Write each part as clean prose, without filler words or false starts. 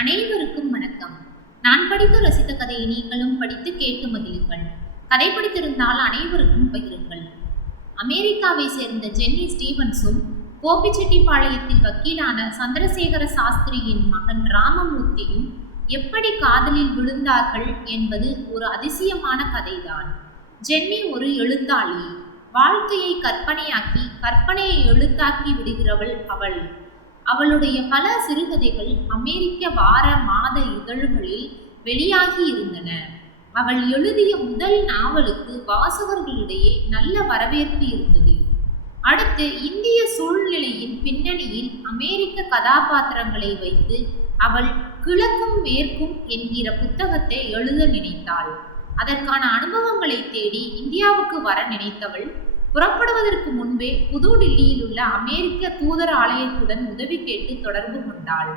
அனைவருக்கும் வணக்கம். நான் படித்து ரசித்த கதையை நீங்களும் படித்து கேட்டு மகிழுங்கள். கதை படித்திருந்தால் அனைவருக்கும் பகிருங்கள். அமெரிக்காவை சேர்ந்த ஜென்னி ஸ்டீவன்ஸும் கோபிச்செட்டிப்பாளையத்தில் வக்கீலான சந்திரசேகர சாஸ்திரியின் மகன் ராமமூர்த்தியும் எப்படி காதலில் விழுந்தார்கள் என்பது ஒரு அதிசயமான கதைதான். ஜென்னி ஒரு எழுத்தாளி. வாழ்க்கையை கற்பனையாக்கி கற்பனையை எழுத்தாக்கி விடுகிறவள் அவள். அவளுடைய பல சிறுகதைகள் அமெரிக்க வார மாத இதழ்களில் வெளியாகி இருந்தன. அவள் எழுதிய முதல் நாவலுக்கு வாசகர்களிடையே நல்ல வரவேற்பு இருந்தது. அடுத்து இந்திய சூழ்நிலையின் பின்னணியில் அமெரிக்க கதாபாத்திரங்களை வைத்து அவள் கிழக்கும் மேற்கும் என்கிற புத்தகத்தை எழுத நினைத்தாள். அதற்கான அனுபவங்களை தேடி இந்தியாவுக்கு வர நினைத்தவள் புறப்படுவதற்கு முன்பே புதுடில்லியில் உள்ள அமெரிக்க தூதர் ஆலயத்துடன் உதவி கேட்டு தொடர்பு கொண்டாள்.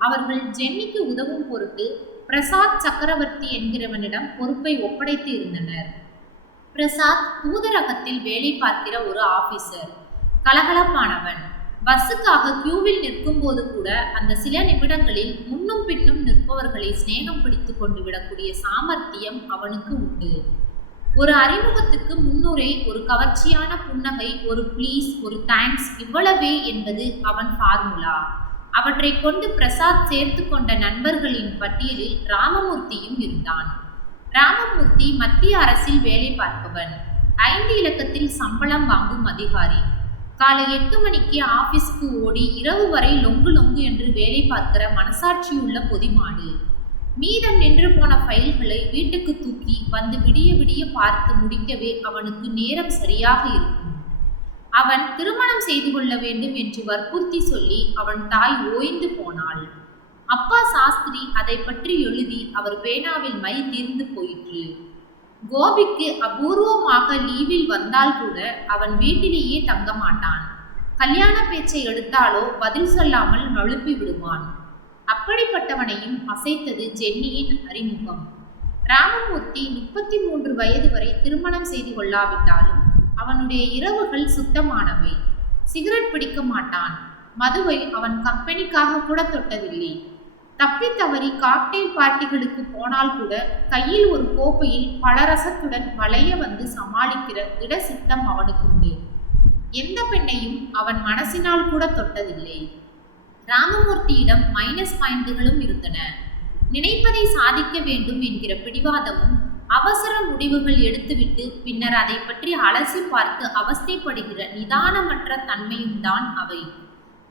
அவர்கள் ஜென்னிக்கு உதவும் பொருட்டு பிரசாத் சக்கரவர்த்தி என்கிறவனிடம் பொறுப்பை ஒப்படைத்து இருந்தனர். பிரசாத் தூதரகத்தில் வேலை பார்க்கிற ஒரு ஆபீசர். கலகலப்பானவன். பஸ்ஸுக்காக கியூவில் நிற்கும் போது கூட அந்த சில நிமிடங்களில் முன்னும் பின்னும் நிற்பவர்களை சிநேகம் பிடித்து கொண்டு விடக்கூடிய சாமர்த்தியம் அவனுக்கு உண்டு. ஒரு அறிமுகத்துக்கு முன்னுரை, ஒரு கவர்ச்சியான புன்னகை, ஒரு ப்ளீஸ், ஒரு தேங்க்ஸ், இவ்வளவே என்பது அவன் ஃபார்முலா. அவற்றை கொண்டு பிரசாத் சேர்த்து கொண்ட நண்பர்களின் பட்டியலில் ராமமூர்த்தியும் இருந்தான். ராமமூர்த்தி மத்திய அரசில் வேலை பார்ப்பவன். 5 இலக்கத்தில் சம்பளம் வாங்கும் அதிகாரி. காலை 8 மணிக்கு ஆபீஸ்க்கு ஓடி இரவு வரை லொங்கு லொங்கு என்று வேலை பார்க்கிற மனசாட்சியுள்ள பொதிமாடு. மீதம் நின்று போன ஃபைல்களை வீட்டுக்கு தூக்கி வந்து விடிய விடிய பார்த்து முடிக்கவே அவனுக்கு நேரம் சரியாக இருக்கும். அவன் திருமணம் செய்து கொள்ள வேண்டும் என்று வற்புறுத்தி சொல்லி அவன் தாய் ஓய்ந்து போனாள். அப்பா சாஸ்திரி அதை பற்றி எழுதி அவர் பேனாவில் மை தீர்ந்து போயிற்று. கோபிக்கு அபூர்வமாக லீவில் வந்தால் கூட அவன் வீட்டிலேயே தங்க மாட்டான். கல்யாண பேச்சை எடுத்தாலோ பதில் சொல்லாமல் நழுப்பி விடுவான். அப்படிப்பட்டவனையும் அசைத்தது ஜென்னியின் அறிமுகம். ராமமூர்த்தி 33 வயது வரை திருமணம் செய்து கொள்ளாவிட்டாலும் அவனுடைய இரவுகள் சுத்தமானவை. சிகரெட் பிடிக்க மாட்டான். மதுவை அவன் கம்பெனிக்காக கூட தொட்டதில்லை. தப்பி தவறி காக்டெயில் பார்ட்டிகளுக்கு போனால் கூட கையில் ஒரு கோப்பையில் பலரசத்துடன் வளைய வந்து சமாளிக்கிற திட சித்தம் அவனுக்குண்டு. எந்த பெண்ணையும் அவன் மனசினால் கூட தொட்டதில்லை. ராமமூர்த்தியிடம் மைனஸ் பாயிண்டுகளும் இருந்தன. நினைப்பதை சாதிக்க வேண்டும் என்கிற பிடிவாதமும் அவசர முடிவுகள் எடுத்துவிட்டு பின்னர் அதை பற்றி அலசி பார்த்து அவஸ்தைப்படுகிற நிதானமற்ற தன்மையும் தான் அவை.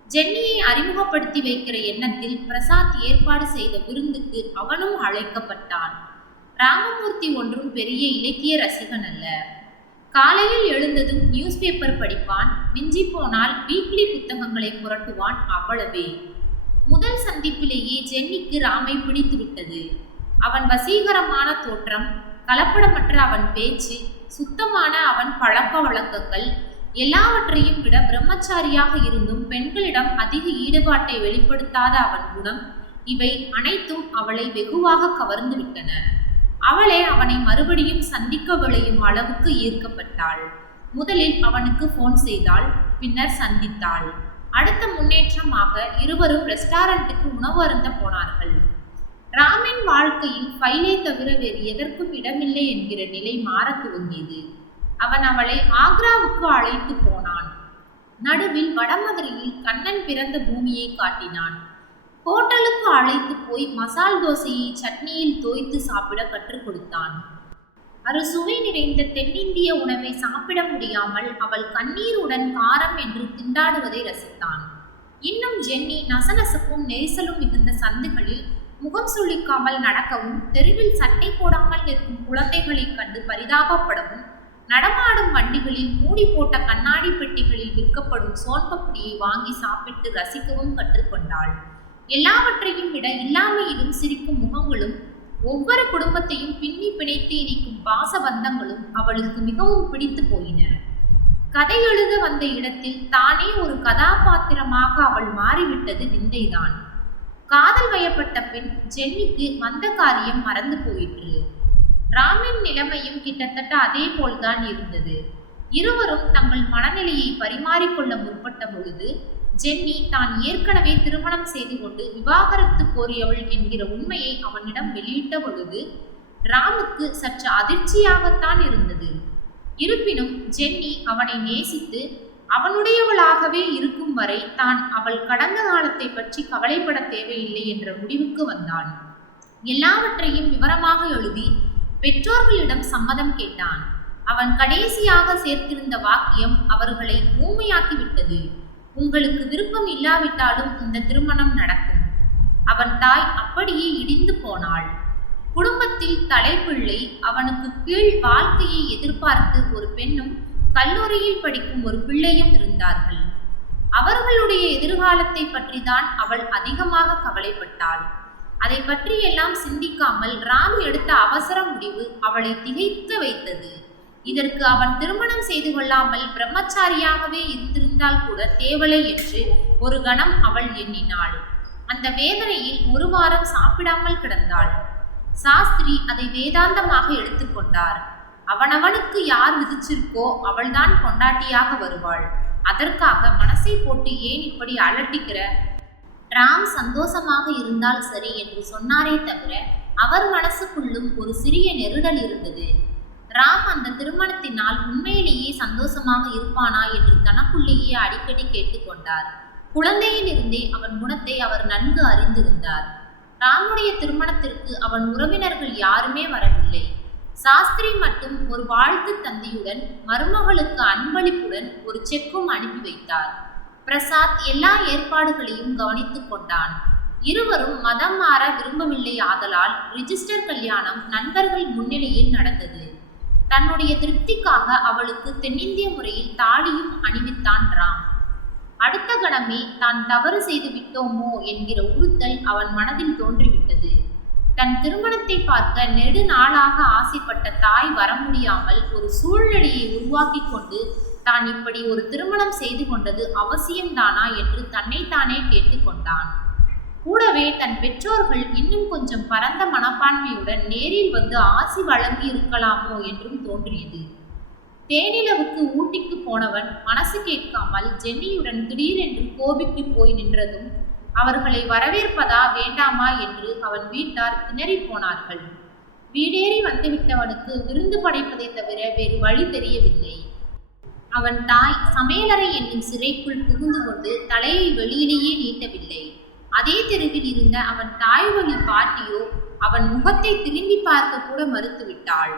ஜென்னியை அறிமுகப்படுத்தி வைக்கிற எண்ணத்தில் பிரசாத் ஏற்பாடு செய்த விருந்துக்கு அவனும் அழைக்கப்பட்டான். ராமமூர்த்தி ஒன்றும் பெரிய இலக்கிய ரசிகன் அல்ல. காலையில் எழுந்ததும் நியூஸ் பேப்பர் படிப்பான். மிஞ்சி போனால் வீக்லி புத்தகங்களை புரட்டுவான். அவ்வளவே. முதல் சந்திப்பிலேயே ஜென்னிக்கு ராமை பிடித்து விட்டது. அவன் வசீகரமான தோற்றம், கலப்படமற்ற அவன் பேச்சு, சுத்தமான அவன் பழக்க வழக்கங்கள், எல்லாவற்றையும் விட பிரம்மச்சாரியாக இருந்தும் பெண்களிடம் அதிக ஈடுபாட்டை வெளிப்படுத்தாத அவன் குணம், இவை அனைத்தும் அவளை வெகுவாக கவர்ந்து விட்டன. அவளே அவனை மறுபடியும் சந்திக்க விளையும் அளவுக்கு ஈர்க்கப்பட்டாள். முதலில் அவனுக்கு போன் செய்தாள். பின்னர் சந்தித்தாள். அடுத்த முன்னேற்றமாக இருவரும் ரெஸ்டாரண்ட்டுக்கு உணவு அருந்த போனார்கள். ராமின் வாழ்க்கையில் ஃபைலை தவிர வேறு எதற்கும் இடமில்லை என்கிற நிலை மாற துவங்கியது. அவன் அவளை ஆக்ராவுக்கு அழைத்து போனான். நடுவில் வடமதுரையில் கண்ணன் பிறந்த பூமியை காட்டினான். ஹோட்டலுக்கு அழைத்து போய் மசால் தோசையை சட்னியில் தோய்த்து சாப்பிட கற்றுக் கொடுத்தான். சுவை நிறைந்த தென்னிந்திய உணவை சாப்பிட முடியாமல் அவள் கண்ணீருடன் காரம் என்று திண்டாடுவதை ரசித்தான். இன்னும் ஜென்னி நசநசப்பும் நெரிசலும் மிகுந்த சந்துகளில் முகம் சுளிக்காமல் நடக்கவும், தெருவில் சட்டை போடாமல் நிற்கும் குழந்தைகளை கண்டு பரிதாபப்படவும், நடமாடும் வண்டிகளில் மூடி போட்ட கண்ணாடி பெட்டிகளில் விற்கப்படும் சோன்பப்படியை வாங்கி சாப்பிட்டு ரசிக்கவும் கற்றுக்கொண்டாள். எல்லாவற்றையும் விட இல்லாமையிலும் சிரிக்கும் முகங்களும் ஒவ்வொரு குடும்பத்தையும் பின்னி பிணைத்து இணைக்கும் பாசபந்தங்களும் அவளுக்கு மிகவும் பிடித்து போயின. கதை எழுத வந்த இடத்தில் தானே ஒரு கதாபாத்திரமாக அவள் மாறிவிட்டது விந்தைதான். காதல் வயப்பட்ட பின் ஜென்னிக்கு வந்த காரியம் மறந்து போயிற்று. ராமின் நிலைமையும் கிட்டத்தட்ட அதே போல்தான் இருந்தது. இருவரும் தங்கள் மனநிலையை பரிமாறிக்கொள்ள முற்பட்ட பொழுது ஜென்னி தான் ஏற்கனவே திருமணம் செய்து கொண்டு விவாகரத்து கோரியவள் என்கிற உண்மையை அவனிடம் வெளியிட்ட பொழுது ராமுக்கு சற்று அதிர்ச்சியாகத்தான் இருந்தது. இருப்பினும் ஜென்னி அவனை நேசித்து அவனுடையவளாகவே இருக்கும் வரை தான் அவள் கடந்த காலத்தை பற்றி கவலைப்பட தேவையில்லை என்ற முடிவுக்கு வந்தான். எல்லாவற்றையும் விவரமாக எழுதி பெற்றோர்களிடம் சம்மதம் கேட்டான். அவன் கடைசியாக சேர்த்திருந்த வாக்கியம் அவர்களை ஊமையாக்கிவிட்டது. உங்களுக்கு விருப்பம் இல்லாவிட்டாலும் இந்த திருமணம் நடக்கும். அவன் தாய் அப்படியே இடிந்து போனாள். குடும்பத்தில் தலைப்பிள்ளை, அவனுக்கு கீழ் வாழ்க்கையை எதிர்பார்த்து ஒரு பெண்ணும் கல்லூரியில் படிக்கும் ஒரு பிள்ளையும் இருந்தார்கள். அவர்களுடைய எதிர்காலத்தை பற்றி தான் அவள் அதிகமாக கவலைப்பட்டாள். அதை பற்றியெல்லாம் சிந்திக்காமல் ராம் எடுத்த அவசர முடிவு அவளை திகைக்க வைத்தது. இதற்கு அவன் திருமணம் செய்து கொள்ளாமல் பிரம்மச்சாரியாகவே இருந்திருந்தால் கூட தேவலை என்று ஒரு கணம் அவள் எண்ணினாள். அந்த வேதனையில் ஒரு வாரம் சாப்பிடாமல் கிடந்தாள். சாஸ்திரி அதை வேதாந்தமாக எடுத்துக்கொண்டார். அவனவனுக்கு யார் விதிச்சிருக்கோ அவள்தான் கொண்டாட்டியாக வருவாள். அதற்காக மனசை போட்டு ஏன் இப்படி அலட்டிக்கிற? ராம் சந்தோஷமாக இருந்தால் சரி என்று சொன்னாரே தவிர அவர் மனசுக்குள்ளும் ஒரு சிறிய நெருடல் இருந்தது. ராம் அந்த திருமணத்தினால் உண்மையிலேயே சந்தோஷமாக இருப்பானா என்று தனக்குள்ளேயே அடிக்கடி கேட்டுக்கொண்டார். குழந்தையிலிருந்தே அவன் குணத்தை அவர் நன்கு அறிந்திருந்தார். ராமுடைய திருமணத்திற்கு அவன் உறவினர்கள் யாருமே வரவில்லை. சாஸ்திரி மட்டும் ஒரு வாழ்த்து தந்தியுடன் மருமகளுக்கு அன்பளிப்புடன் ஒரு செக்கும் அனுப்பி வைத்தார். பிரசாத் எல்லா ஏற்பாடுகளையும் கவனித்துக் கொண்டான். இருவரும் மதம் மாற விரும்பவில்லை. ஆதலால் ரிஜிஸ்டர் கல்யாணம் நண்பர்கள் முன்னிலையில் நடந்தது. தன்னுடைய திருப்திக்காக அவளுக்கு தென்னிந்திய முறையில் தாடியும் அணிவித்தான் ராம். அடுத்த கணமே தான் தவறு செய்து விட்டோமோ என்கிற உறுத்தல் அவன் மனதில் தோன்றிவிட்டது. தன் திருமணத்தை பார்க்க நெடு நாளாக ஆசைப்பட்ட தாய் வர முடியாமல் ஒரு சூழ்நிலையை உருவாக்கி கொண்டு தான் இப்படி ஒரு திருமணம் செய்து கொண்டது அவசியம்தானா என்று தன்னைத்தானே கேட்டுக்கொண்டான். கூடவே தன் பெற்றோர்கள் இன்னும் கொஞ்சம் பரந்த மனப்பான்மையுடன் நேரில் வந்து ஆசி வழங்கி இருக்கலாமோ என்றும் தோன்றியது. தேனிலவுக்கு ஊட்டிக்கு போனவன் மனசு கேட்காமல் ஜென்னியுடன் திடீரென்று கோபிக்கு போய் நின்றதும் அவர்களை வரவேற்பதா வேண்டாமா என்று அவன் வீட்டார் திணறி போனார்கள். வீடேறி வந்துவிட்டவனுக்கு விருந்து படைப்பதை தவிர வேறு வழி தெரியவில்லை. அவன் தாய் சமையலறை என்னும் சிறைக்குள் புகுந்து கொண்டு தலையை வெளியிலேயே நீட்டவில்லை. அதே தெருவில் இருந்த அவன் தாய் வழி பாட்டியோ அவன் முகத்தை திரும்பி பார்க்க கூட மறுத்துவிட்டாள்.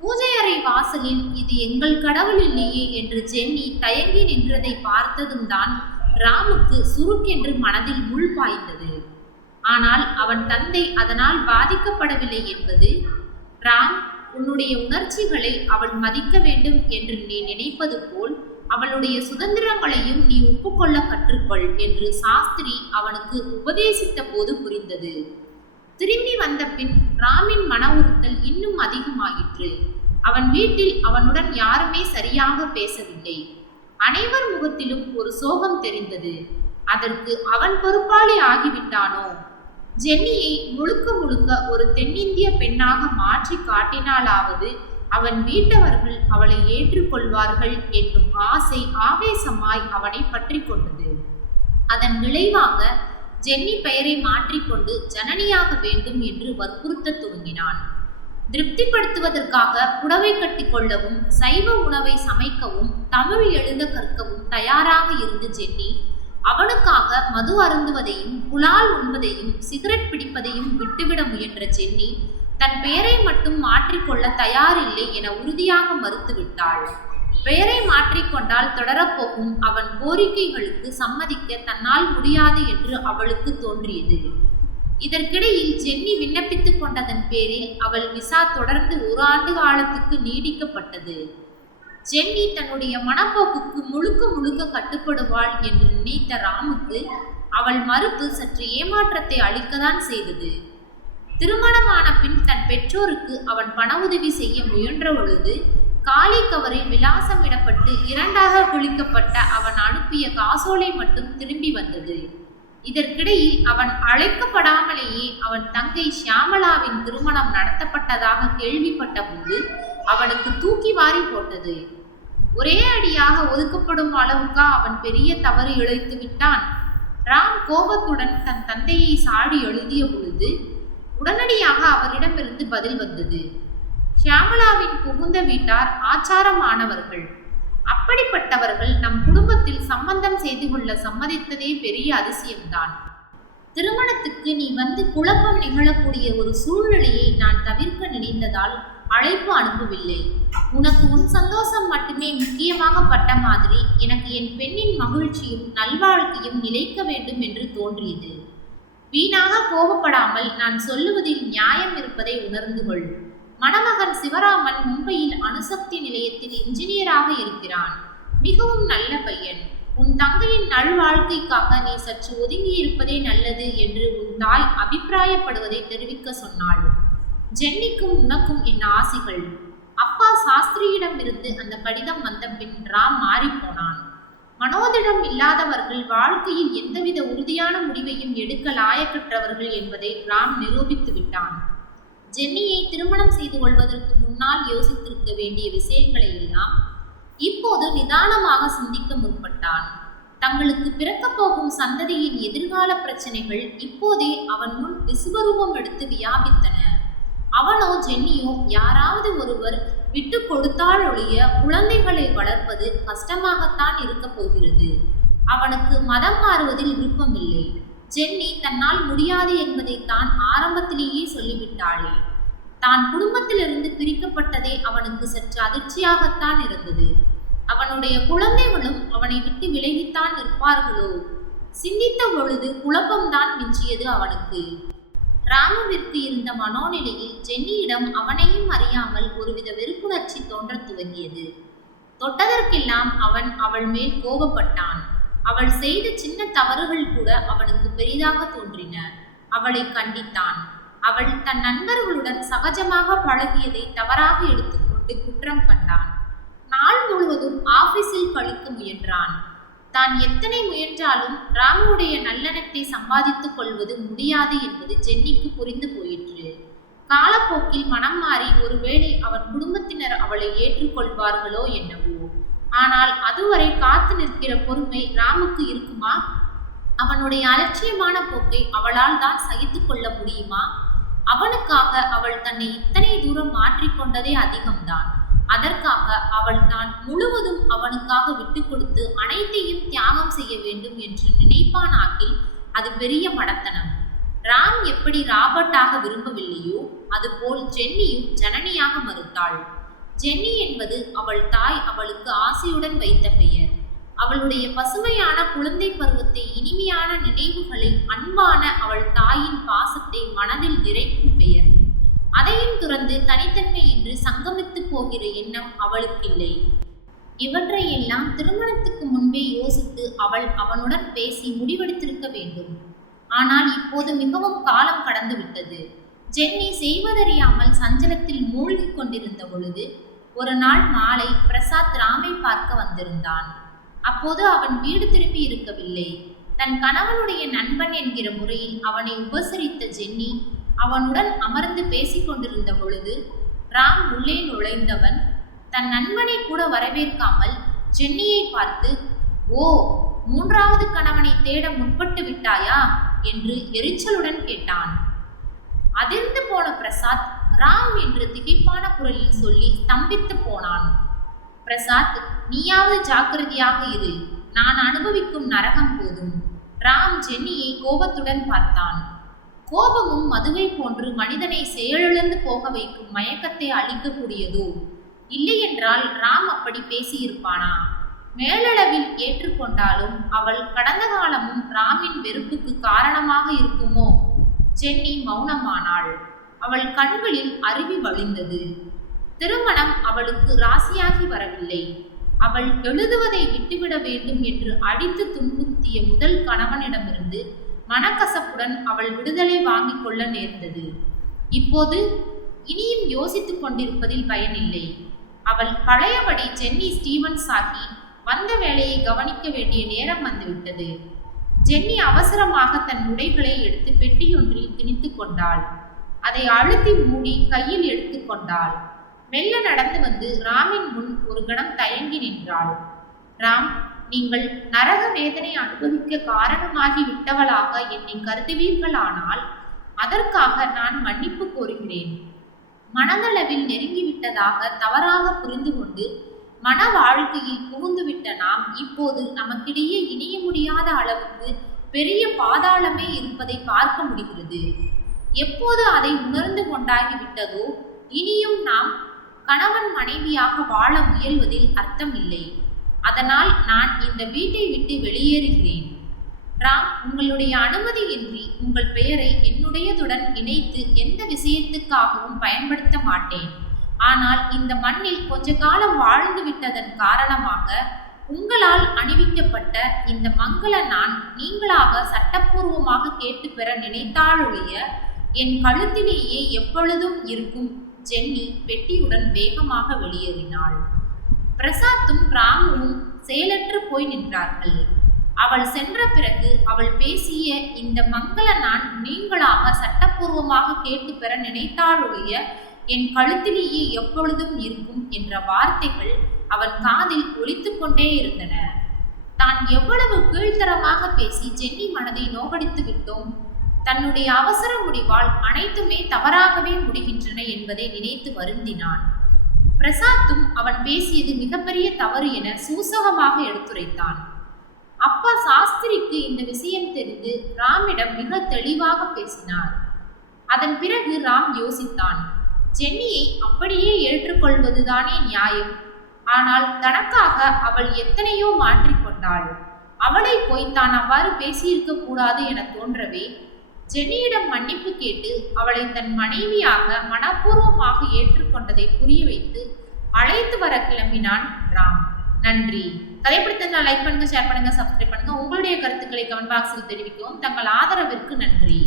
பூஜை அறை வாசலில் இது எங்கள் கடவுள் இல்லையே என்று ஜென்னி தயங்கி நின்றதை பார்த்ததும் தான் ராமுக்கு சுருக்கென்று மனதில் முள் பாய்ந்தது. ஆனால் அவன் தந்தை அதனால் பாதிக்கப்படவில்லை என்பது. ராம், உன்னுடைய உணர்ச்சிகளை அவள் மதிக்க வேண்டும் என்று நீ நினைப்பது போல் அவளுடைய சுதந்திரங்களையும் நீ ஒப்புக்கொள்ள கற்றுக்கொள் என்று சாஸ்திரி அவனுக்கு உபதேசித்த போது புரிந்தது. திரும்பி வந்த பின் ராமின் மன உறுத்தல் இன்னும் அதிகமாயிற்று. அவன் வீட்டில் அவனுடன் யாருமே சரியாக பேசவில்லை. அனைவர் முகத்திலும் ஒரு சோகம் தெரிந்தது. அதற்கு அவன் பொறுப்பாளி ஆகிவிட்டானோ? ஜென்னியை முழுக்க முழுக்க ஒரு தென்னிந்திய பெண்ணாக மாற்றி காட்டினாலாவது அவன் வீட்டவர்கள் அவளை ஏற்றுக்கொள்வார்கள் என்னும் ஆசை ஆவேசமாய் அவனை பற்றி கொண்டது. அதன் விளைவாக ஜென்னி பெயரை மாற்றிக்கொண்டு ஜனனியாக வேண்டும் என்று வற்புறுத்த துவங்கினான். திருப்திப்படுத்துவதற்காக புடவை கட்டி கொள்ளவும் சைவ உணவை சமைக்கவும் தமிழ் எழுத கற்கவும் தயாராக இருந்த ஜென்னி அவனுக்காக மது அருந்துவதையும் புலால் உண்பதையும் சிகரெட் பிடிப்பதையும் விட்டுவிட முயன்ற ஜென்னி தன் பெயரை மட்டும் மாற்றிக்கொள்ள தயாரில்லை என உறுதியாக மறுத்துவிட்டாள். பெயரை மாற்றிக்கொண்டால் தொடரப்போகும் அவன் கோரிக்கைகளுக்கு சம்மதிக்க தன்னால் முடியாது என்று அவளுக்கு தோன்றியது. இதற்கிடையில் ஜென்னி விண்ணப்பித்துக் கொண்டதன் பேரில் அவள் விசா தொடர்ந்து 1 ஆண்டு காலத்துக்கு நீடிக்கப்பட்டது. ஜென்னி தன்னுடைய மனப்போக்குக்கு முழுக்க முழுக்க கட்டுப்படுவாள் என்று நினைத்த ராமுக்கு அவள் மறுப்பு சற்று ஏமாற்றத்தை அளிக்கத்தான் செய்தது. திருமணமான பின் தன் பெற்றோருக்கு அவன் பண உதவி செய்ய முயன்ற பொழுது காலி கவரில் விலாசமிடப்பட்டு 2ஆக குளிக்கப்பட்ட அவன் அனுப்பிய காசோலை மட்டும் திரும்பி வந்தது. இதற்கிடையில் அவன் அழைக்கப்படாமலேயே அவன் தங்கை ஷியாமளாவின் திருமணம் நடத்தப்பட்டதாக கேள்விப்பட்ட போது அவனுக்கு தூக்கி வாரி போட்டது. ஒரே அடியாக ஒதுக்கப்படும் அளவுக்கா அவன் பெரிய தவறு இழைத்து விட்டான்? ராம் கோபத்துடன் தன் தந்தையை சாடி எழுதிய பொழுது உடனடியாக அவரிடமிருந்து பதில் வந்தது. ஷியாமளாவின் புகுந்த வீட்டார் ஆச்சாரமானவர்கள். அப்படிப்பட்டவர்கள் நம் குடும்பத்தில் சம்பந்தம் செய்து கொள்ள சம்மதித்ததே பெரிய அதிசயம்தான். திருமணத்துக்கு நீ வந்து குழப்பம் நிகழக்கூடிய ஒரு சூழ்நிலையை நான் தவிர்க்க நினைத்ததால் அழைப்பு அனுப்பவில்லை. உனக்கு உன் சந்தோஷம் மட்டுமே முக்கியமாக பட்ட மாதிரி எனக்கு என் பெண்ணின் மகிழ்ச்சியும் நல்வாழ்க்கையும் நிலைக்க வேண்டும் என்று தோன்றியது. வீணாக கோபப்படாமல் நான் சொல்லுவதில் நியாயம் இருப்பதை உணர்ந்து கொள். மணமகன் சிவராமன் மும்பையில் அணுசக்தி நிலையத்தில் இன்ஜினியராக இருக்கிறான். மிகவும் நல்ல பையன். உன் தங்கையின் நல்வாழ்க்கைக்காக நீ சற்று ஒதுங்கி இருப்பதே நல்லது என்று உன் தாய் அபிப்பிராயப்படுவதை தெரிவிக்க சொன்னாள். ஜென்னிக்கும் உனக்கும் என் ஆசிகள். அப்பா சாஸ்திரியிடமிருந்து அந்த கடிதம் வந்த பின் ராம் மாறிப்போனான். மனோதிடம் இல்லாதவர்கள் வாழ்க்கையில் எந்தவித உறுதியான முடிவையும் எடுக்க லாயக்கற்றவர்கள் என்பதை ராம் நிரூபித்து விட்டான். ஜென்னியை திருமணம் செய்து கொள்வதற்கு முன்னால் யோசித்திருக்க வேண்டிய விஷயங்களை எல்லாம் இப்போது நிதானமாக சிந்திக்க முற்பட்டான். தங்களுக்கு பிறக்கப் போகும் சந்ததியின் எதிர்கால பிரச்சனைகள் இப்போதே அவன் முன் விசுவரூபம் எடுத்து வியாபித்தன. அவனோ ஜென்னியோ யாராவது ஒருவர் விட்டு கொடுத்தால் ஒழிய குழந்தைகளை வளர்ப்பது கஷ்டமாகத்தான் இருக்க போகிறது. அவனுக்கு மதம் மாறுவதில் விருப்பமில்லை. ஜென்னி தன்னால் முடியாது என்பதை தான் ஆரம்பத்திலேயே சொல்லிவிட்டாளே. தான் குடும்பத்திலிருந்து பிரிக்கப்பட்டதே அவனுக்கு சற்று அதிர்ச்சியாகத்தான் இருந்தது. அவனுடைய குழந்தைகளும் அவனை விட்டு விலகித்தான் நிற்பார்களோ? சிந்தித்த பொழுது குழப்பம்தான் மிஞ்சியது அவனுக்கு. ராமுவிற்கு இருந்த மனோநிலையில் ஜென்னியிடம் அவனையும் அறியாமல் ஒருவித வெறுப்புணர்ச்சி தோன்றத் துவங்கியது. தொட்டதற்கெல்லாம் அவன் அவள் மேல் கோபப்பட்டான். அவள் செய்த சின்ன தவறுகள் கூட அவனுக்கு பெரிதாக தோன்றின. அவளை கண்டித்தான். அவள் தன் நண்பர்களுடன் சகஜமாக பழகியதை தவறாக எடுத்துக்கொண்டு குற்றம் கண்டான். நாள் முழுவதும் ஆபீஸில் கழிக்க முயன்றான். தான் எத்தனை முயன்றாலும் ராமுடைய நல்லெண்ணத்தை சம்பாதித்துக் கொள்வது முடியாது என்பது ஜென்னிக்கு புரிந்து போயிற்று. காலப்போக்கில் மனம் மாறி ஒருவேளை அவன் குடும்பத்தினர் அவளை ஏற்றுக்கொள்வார்களோ என்னவோ. ஆனால் அதுவரை காத்து நிற்கிற பொறுமை ராமுக்கு இருக்குமா? அவனுடைய அலட்சியமான போக்கை அவளால் தான் சகித்து கொள்ள முடியுமா? அவனுக்காக அவள் தன்னை இத்தனை தூரம் மாற்றிக்கொண்டதே அதிகம்தான். அதற்காக அவள் தான் முழுவதும் அவனுக்காக விட்டு கொடுத்து அனைத்தையும் தியாகம் செய்ய வேண்டும் என்று நினைப்பானாகில் அது பெரிய மடத்தனம். ராம் எப்படி ராபர்ட்டாக விரும்பவில்லையோ அதுபோல் ஜென்னியும் ஜனனியாக மறுத்தாள். ஜென்னி என்பது அவள் தாய் அவளுக்கு ஆசையுடன் வைத்த பெயர். அவளுடைய பசுமையான குழந்தை பருவத்தை, இனிமையான நினைவுகளை, அன்பான அவள் தாயின் பாசத்தை மனதில் நிறைக்கும் பெயர். அதையும் துறந்து தனித்தன்மை என்று சங்கமித்து போகிற எண்ணம் அவளுக்கில்லை. இவற்றையெல்லாம் திருமணத்துக்கு முன்பே யோசித்து அவள் அவனுடன் பேசி முடிவெடுத்திருக்க வேண்டும். ஆனால் இப்போது மிகவும் காலம் கடந்து விட்டது. ஜென்னி செய்வதறியாமல் சஞ்சலத்தில் மூழ்கி கொண்டிருந்த பொழுது ஒரு நாள் மாலை பிரசாத் ராமை பார்க்க வந்திருந்தான். அப்போது அவன் வீடு திரும்பி இருக்கவில்லை. தன் கணவனுடைய நண்பன் என்கிற முறையில் அவனை உபசரித்த ஜென்னி அவனுடன் அமர்ந்து பேசிக்கொண்டிருந்த பொழுது ராம் உள்ளே நுழைந்தவன் தன் நண்பனை கூட வரவேற்காமல் ஜென்னியை பார்த்து, "ஓ, மூன்றாவது கணவனை தேட முற்பட்டு விட்டாயா?" என்று எரிச்சலுடன் கேட்டான். அதிர்ந்து போன பிரசாத் ராம் என்று திகைப்பான குரலில் சொல்லி ஸ்தம்பித்து போனான். பிரசாத், நீயாவது ஜாக்கிரதையாக இரு. நான் அனுபவிக்கும் நரகம் போதும். ராம் ஜென்னியை கோபத்துடன் பார்த்தான். கோபமும் மதுவை போன்று மனிதனை செயலிழந்து போக வைக்கும் மயக்கத்தை அளிக்கக்கூடியதோ? இல்லையென்றால் ராம் அப்படி பேசியிருப்பானா? மேலளவில் ஏற்றுக்கொண்டாலும் அவள் கடந்த காலமும் ராமின் வெறுப்புக்கு காரணமாக இருக்குமோ? ஜென்னி மௌனமானாள். அவள் கண்களில் அருவி வழிந்தது. திருமணம் அவளுக்கு ராசியாகி வரவில்லை. அவள் எழுதுவதை விட்டுவிட வேண்டும் என்று அடித்து துன்புறுத்திய முதல் கணவனிடமிருந்து மனக்கசப்புடன் அவள் விடுதலை வாங்கிக் கொள்ள நேர்ந்தது. இப்போது இனியும் யோசித்துக் கொண்டிருப்பதில் பயனில்லை. அவள் பழையபடி ஜென்னி ஸ்டீவன்ஸ் ஆகி வந்த வேலையை கவனிக்க வேண்டிய நேரம் வந்துவிட்டது. ஜென்னி அவசரமாக தன் உடைகளை எடுத்து பெட்டியொன்றில் திணித்து கொண்டாள். அதை அழுத்தி மூடி கையில் எடுத்து கொண்டாள். மெல்ல நடந்து வந்து ராமின் முன் ஒரு கணம் தயங்கி நின்றாள். ராம், நீங்கள் நரக வேதனை அனுபவிக்க காரணமாகி விட்டவளாக என்னை கருதுவீர்களானால் அதற்காக நான் மன்னிப்பு கோருகிறேன். மனதளவில் நெருங்கிவிட்டதாக தவறாக புரிந்து கொண்டு மன வாழ்க்கையில் புகுந்துவிட்ட நாம் இப்போது நமக்கிடையே இணைய முடியாத அளவுக்கு பெரிய பாதாளமே இருப்பதை பார்க்க முடிகிறது. எப்போது அதை உணர்ந்து கொண்டாகிவிட்டதோ இனியும் நாம் கணவன் மனைவியாக வாழ முயல்வதில் அர்த்தமில்லை. அதனால் நான் இந்த வீட்டை விட்டு வெளியேறுகிறேன். ராம், உங்களுடைய அனுமதியின்றி உங்கள் பெயரை என்னுடையதுடன் இணைத்து எந்த விஷயத்துக்காகவும் பயன்படுத்த மாட்டேன். ஆனால் இந்த மண்ணில் கொஞ்ச காலம் வாழ்ந்து விட்டதன் காரணமாக உங்களால் அணிவிக்கப்பட்ட இந்த மங்கள நான் நீங்களாக சட்டப்பூர்வமாக கேட்டு பெற நினைத்தாலொழிய என் கழுத்திலேயே எப்பொழுதும் இருக்கும். ஜென்னி பெட்டியுடன் வேகமாக வெளியேறினாள். பிரசாத்தும் ராமுவும் செயலற்று போய் நின்றார்கள். அவள் சென்ற பிறகு அவள் பேசிய இந்த மங்கள நான் நீங்களாக சட்டப்பூர்வமாக கேட்டு பெற நினைத்தாலொழிய என் கழுத்திலேயே எப்பொழுதும் இருக்கும் என்ற வார்த்தைகள் அவன் காதில் ஒலித்து கொண்டே இருந்தன. தான் எவ்வளவு கீழ்த்தரமாக பேசி ஜென்னி மனதை நோகடித்து விட்டோம். தன்னுடைய அவசர முடிவால் அனைத்துமே தவறாகவே முடிகின்றன என்பதை நினைத்து வருந்தினான். பிரசாத்தும் அவன் பேசியது மிகப்பெரிய தவறு என சூசகமாக எடுத்துரைத்தான். அப்பா சாஸ்திரிக்கு இந்த விஷயம் தெரிந்து ராமிடம் மிக தெளிவாக பேசினார். அதன் பிறகு ராம் யோசித்தான். ஜென்னியை அப்படியே ஏற்றுக்கொள்வதுதானே நியாயம். ஆனால் தனக்காக அவள் எத்தனையோ மாற்றிக்கொண்டாள். அவளை போய் தான் அவ்வாறு பேசியிருக்க கூடாது என தோன்றவே ஜென்னியிடம் மன்னிப்பு கேட்டு அவளை தன் மனைவியாக மனப்பூர்வமாக ஏற்றுக்கொண்டதை புரிய வைத்து அழைத்து வர கிளம்பினான் ராம். நன்றி. கதை பிடித்திருந்தால் லைக் பண்ணுங்க, ஷேர் பண்ணுங்க, சப்ஸ்கிரைப் பண்ணுங்க. உங்களுடைய கருத்துக்களை கமெண்ட் பாக்ஸில் தெரிவிக்கவும். தங்கள் ஆதரவிற்கு நன்றி.